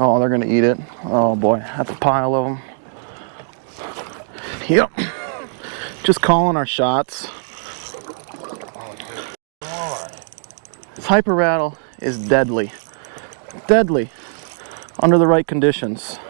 Oh, they're gonna eat it. Oh boy, that's a pile of them. Yep. Just calling our shots. This hyper rattle is deadly. Deadly. Under the right conditions.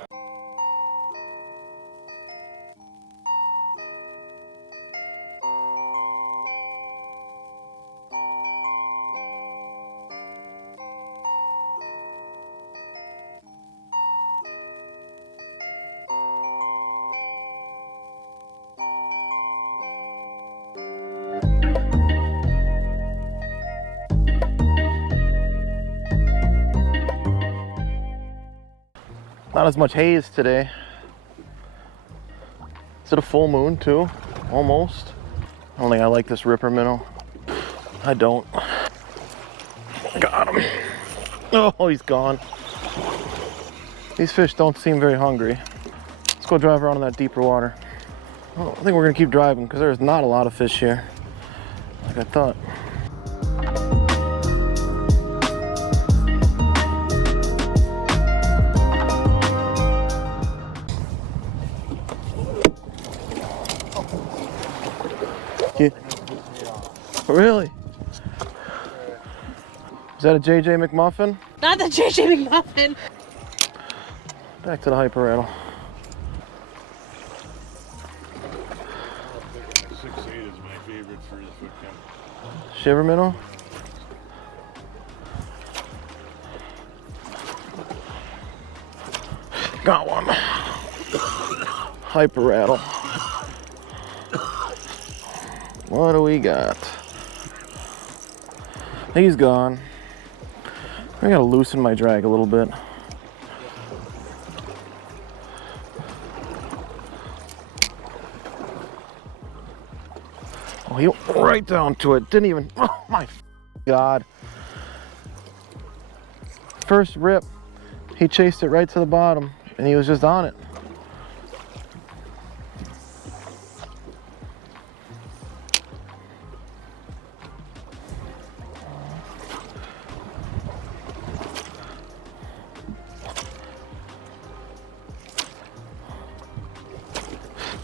Not as much haze today. Is it a full moon too? Almost. I don't think I like this ripper minnow. I don't. Got him. Oh, he's gone. These fish don't seem very hungry. Let's go drive around in that deeper water. I think we're gonna keep driving because there's not a lot of fish here, like I thought. Yeah. Really? Is that a JJ McMuffin? Not the JJ McMuffin. Back to the hyper rattle. 6'8" is my favorite for the foot count. Shiver minnow? Got one. Hyper rattle. What do we got? He's gone. I gotta loosen my drag a little bit. Oh, he went right down to it. Didn't even, oh my God. First rip, he chased it right to the bottom and he was just on it.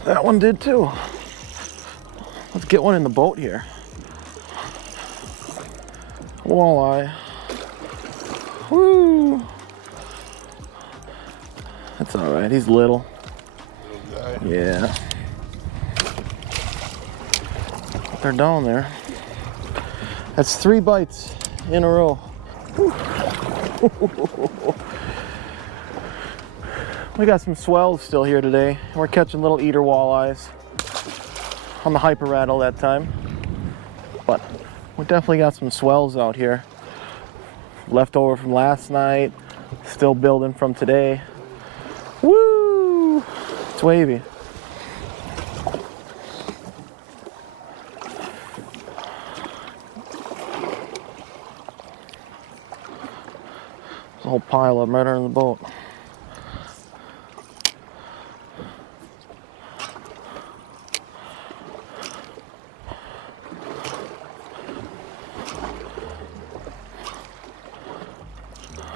That one did too. Let's get one in the boat here. Walleye. Woo! That's all right. He's little. Little guy. Yeah. They're down there. That's 3 bites in a row. We got some swells still here today. We're catching little eater walleyes on the hyper rattle that time. But we definitely got some swells out here. Left over from last night, still building from today. Woo! It's wavy. There's a whole pile of them right under the boat.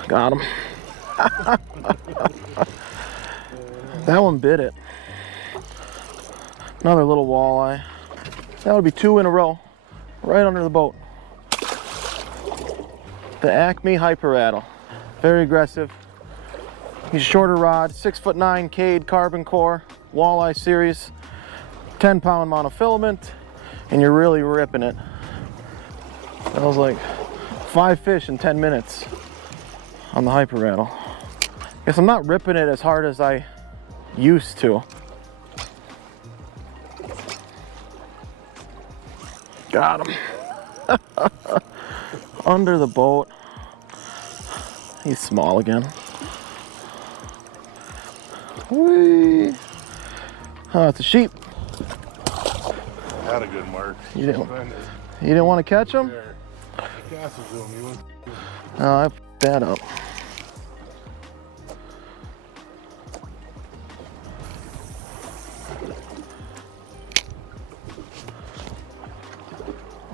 Got him. That one bit it. Another little walleye. That would be 2 in a row, right under the boat. The Acme hyper rattle. Very aggressive. He's a shorter rod, 6'9" Kade carbon core, walleye series, 10-pound monofilament, and you're really ripping it. That was like 5 fish in 10 minutes. On the hyper rattle. Guess I'm not ripping it as hard as I used to. Got him. Under the boat. He's small again. Whee! Oh, it's a sheep. Had a good mark. You didn't want to catch him? Oh, I picked that up.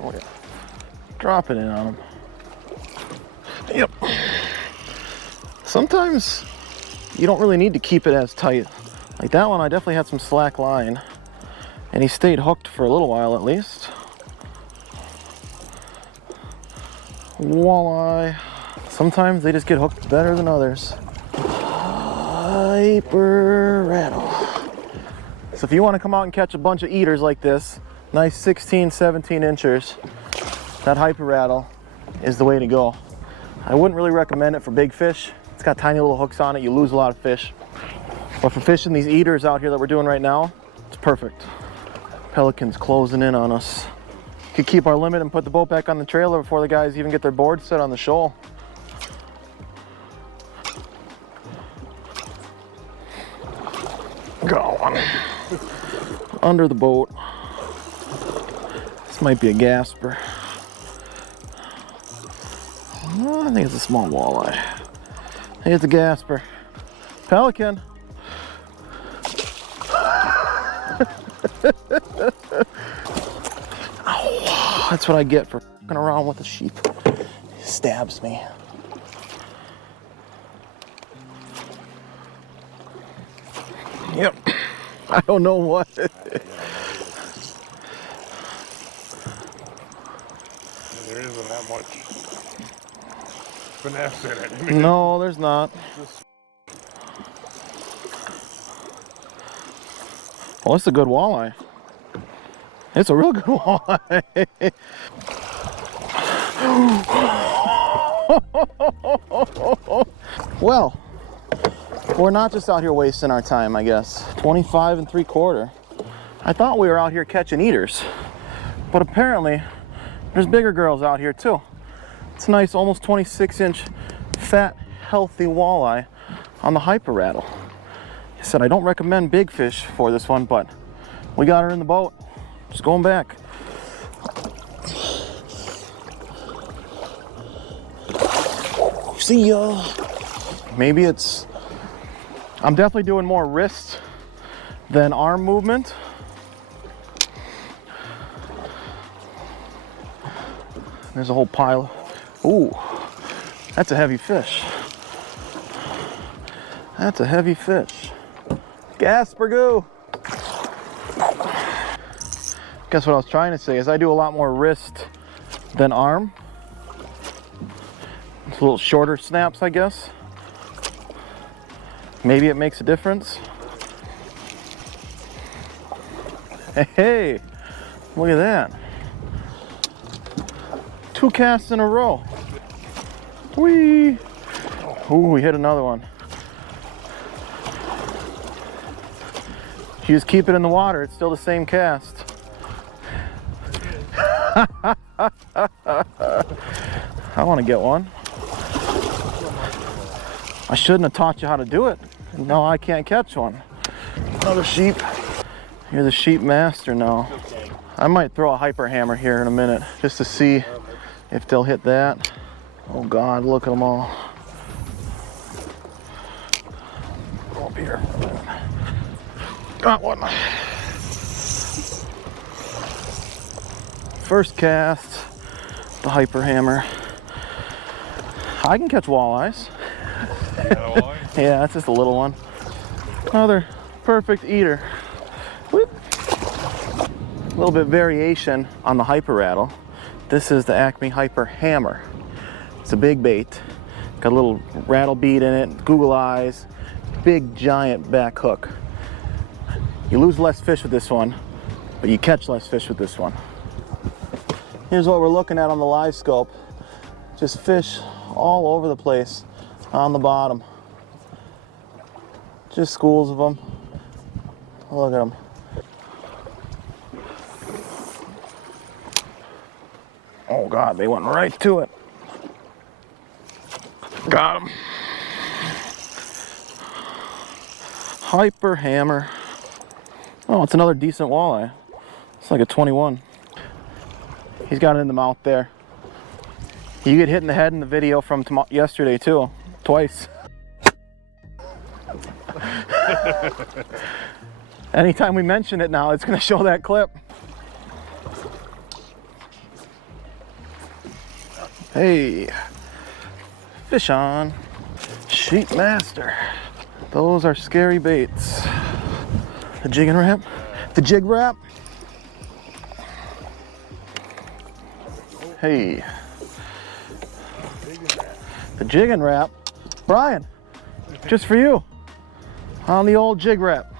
Oh yeah. Drop it in on him. Yep. Sometimes you don't really need to keep it as tight. Like that one, I definitely had some slack line, and he stayed hooked for a little while at least. Walleye. Sometimes they just get hooked better than others. Hyper rattle. So if you want to come out and catch a bunch of eaters like this, nice 16, 17 inchers, that hyper rattle is the way to go. I wouldn't really recommend it for big fish. It's got tiny little hooks on it. You lose a lot of fish. But for fishing these eaters out here that we're doing right now, it's perfect. Pelican's closing in on us. Could keep our limit and put the boat back on the trailer before the guys even get their board set on the shoal. Going under the boat. This might be a gasper. I think it's a small walleye. I think it's a gasper. Pelican. Oh, that's what I get for fucking around with a sheep. He stabs me. Yep. I don't know what. There isn't that much finesse in it. No, there's not. Well, it's a good walleye. It's a real good walleye. Well, we're not just out here wasting our time, I guess. 25 3/4. I thought we were out here catching eaters, but apparently there's bigger girls out here too. It's a nice, almost 26-inch, fat, healthy walleye on the hyper rattle. I said I don't recommend big fish for this one, but we got her in the boat. Just going back. See ya. Maybe it's, I'm definitely doing more wrist than arm movement. There's a whole pile. Ooh, that's a heavy fish. That's a heavy fish. Gasper go. Guess what I was trying to say is I do a lot more wrist than arm. It's a little shorter snaps, I guess. Maybe it makes a difference. Hey, look at that. 2 casts in a row. Whee! Ooh, we hit another one. You just keep it in the water, it's still the same cast. I want to get one. I shouldn't have taught you how to do it. No, I can't catch one. Another sheep. You're the sheep master now. I might throw a hyper hammer here in a minute just to see if they'll hit that. Oh God, look at them all. Go up here. Got one. First cast, the hyper hammer. I can catch walleyes. Yeah, that's just a little one. Another perfect eater. Whoop. A little bit variation on the hyper rattle. This is the Acme hyper hammer. It's a big bait. Got a little rattle bead in it, Google eyes, big giant back hook. You lose less fish with this one, but you catch less fish with this one. Here's what we're looking at on the live scope. Just fish all over the place on the bottom. Just schools of them. Look at them. Oh God, they went right to it. Got him. Hyper hammer. Oh, it's another decent walleye. It's like a 21. He's got it in the mouth there. You get hit in the head in the video from yesterday too, twice. Anytime we mention it now, it's gonna show that clip. Hey, fish on. Sheep master. Those are scary baits. The jig and wrap? The jig wrap? Hey. The jig and wrap. Brian, just for you. On the old jig wrap.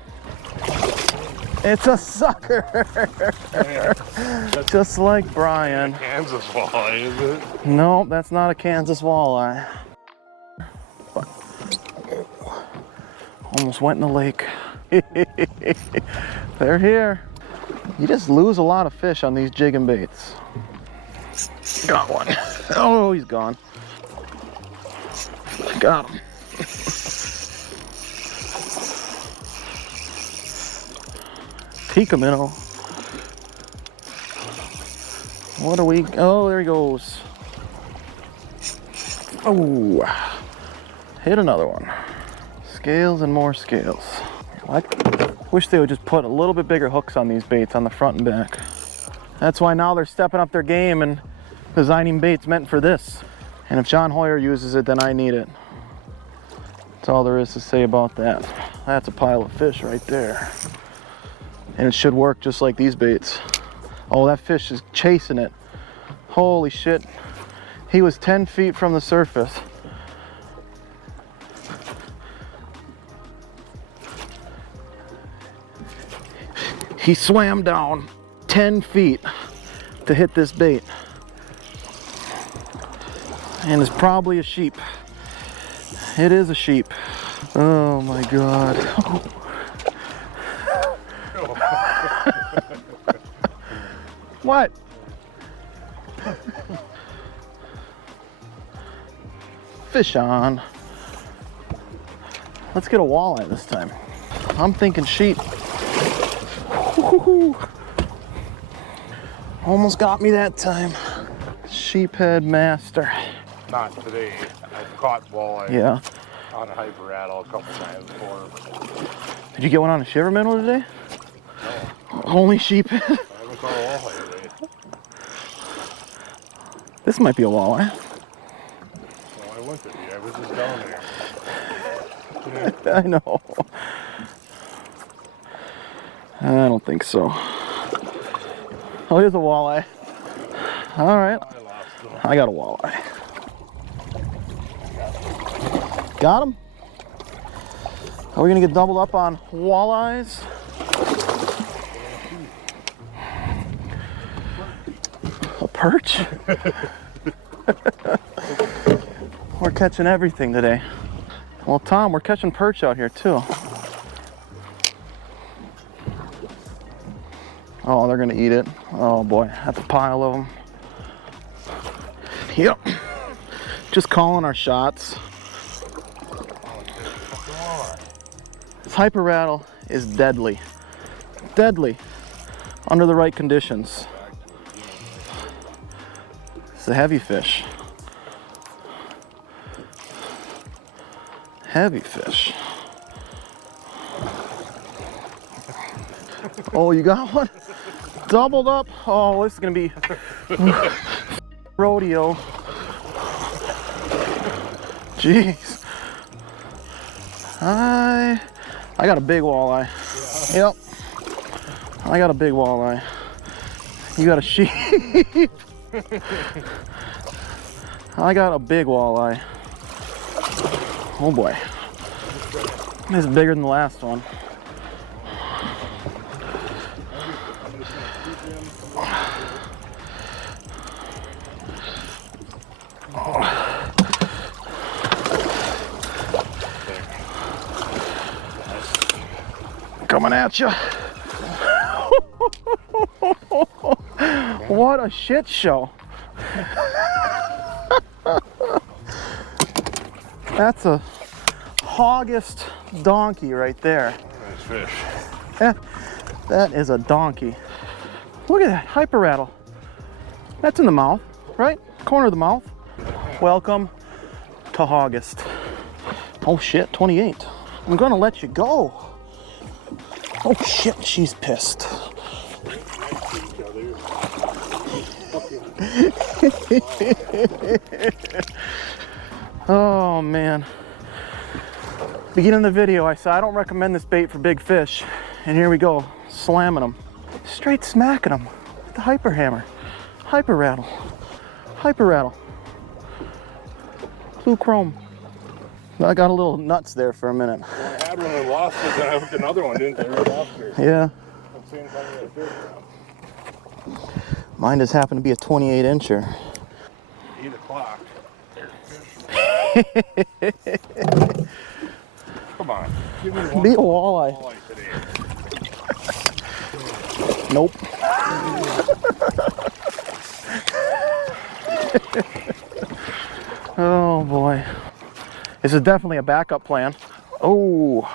It's a sucker. Just like Brian. Kansas walleye, is it? No, that's not a Kansas walleye. Almost went in the lake. They're here. You just lose a lot of fish on these jigging baits. Got one. Oh, he's gone. Got him. Tika minnow. What are we? Oh, there he goes. Oh, hit another one. Scales and more scales. I wish they would just put a little bit bigger hooks on these baits on the front and back. That's why now they're stepping up their game and designing baits meant for this. And if John Hoyer uses it, then I need it. That's all there is to say about that. That's a pile of fish right there. And it should work just like these baits. Oh, that fish is chasing it. Holy shit. He was 10 feet from the surface. He swam down 10 feet to hit this bait. And it's probably a sheep. It is a sheep. Oh my God. What? Fish on. Let's get a walleye this time. I'm thinking sheep. Almost got me that time. Sheephead master. Not today. I've caught walleye on a hyper rattle a couple times before. Did you get one on a shiver minnow today? No. Only sheephead? I haven't caught a walleye today. This might be a walleye. Well, I went to be. I was just down there. I know. I don't think so. Oh, here's a walleye. All right. I got a walleye. Got him? Are we gonna get doubled up on walleyes? A perch? We're catching everything today. Well, Tom, we're catching perch out here too. Oh, they're gonna eat it. Oh boy, that's a pile of them. Yep. Just calling our shots. This hyper rattle is deadly. Deadly. Under the right conditions. It's a heavy fish. Heavy fish. Oh, you got one? Doubled up. Oh, this is gonna be rodeo. Jeez. I got a big walleye. Yep. I got a big walleye. You got a sheep. I got a big walleye. Oh boy. This is bigger than the last one. Coming at you. What a shit show. That's a August donkey right there. Nice fish. That is a donkey. Look at that hyper rattle. That's in the mouth, right? Corner of the mouth. Welcome to August. Oh shit, 28. I'm gonna let you go. Oh shit, she's pissed. Oh man. Beginning of the video, I said I don't recommend this bait for big fish. And here we go, slamming them. Straight smacking them with the hyper hammer. Hyper rattle. Hyper rattle. Blue chrome. I got a little nuts there for a minute. Well, I had one and lost it, then I hooked another one, didn't I, right after? Yeah. At the same time I fish now. Mine just happened to be a 28 incher. 8 o'clock. Come on. Give me one. Be a walleye. Walleye today. Nope. Oh boy. This is definitely a backup plan. Oh,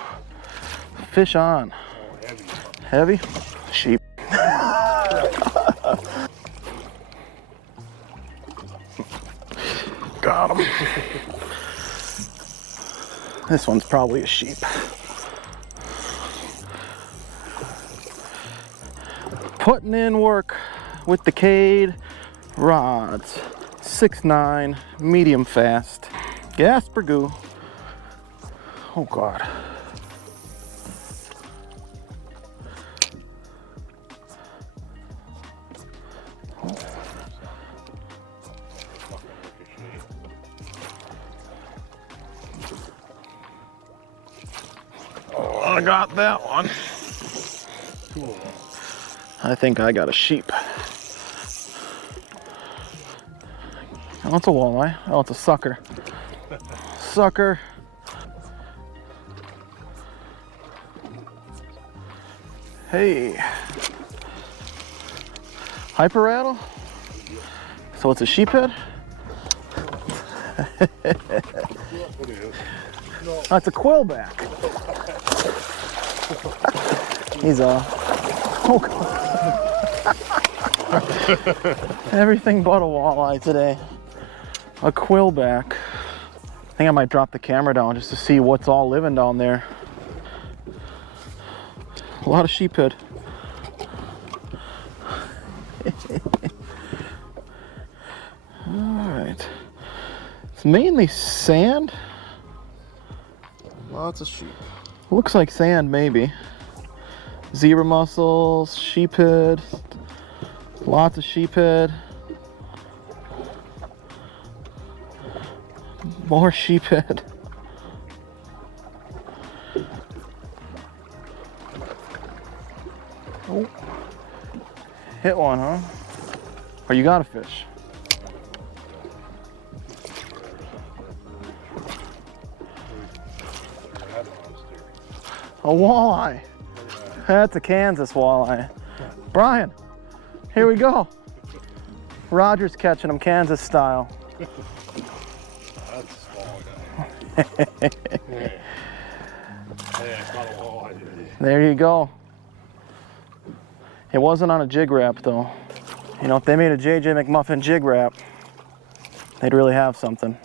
fish on. Oh, heavy. Heavy? Sheep. Got him. This one's probably a sheep. Putting in work with the Kade rods. 6'9", medium fast. Gas per goo. Oh God. Oh, I got that one. Cool. I think I got a sheep. Oh, it's a walleye. Oh, it's a sucker. Sucker. Hey. Hyper rattle? So it's a sheephead? That's a quillback. He's a... Oh, everything but a walleye today. A quillback. I think I might drop the camera down just to see what's all living down there. A lot of sheephead. Alright. It's mainly sand. Lots of sheep. Looks like sand, maybe. Zebra mussels, sheephead. Lots of sheephead. More sheephead. Oh. Hit one, huh? Or you got a fish? A walleye. That's a Kansas walleye. Brian, here we go. Roger's catching them Kansas style. That's a small guy. Yeah, it's not a walleye. There you go. It wasn't on a jig wrap though. You know, if they made a JJ McMuffin jig wrap, they'd really have something.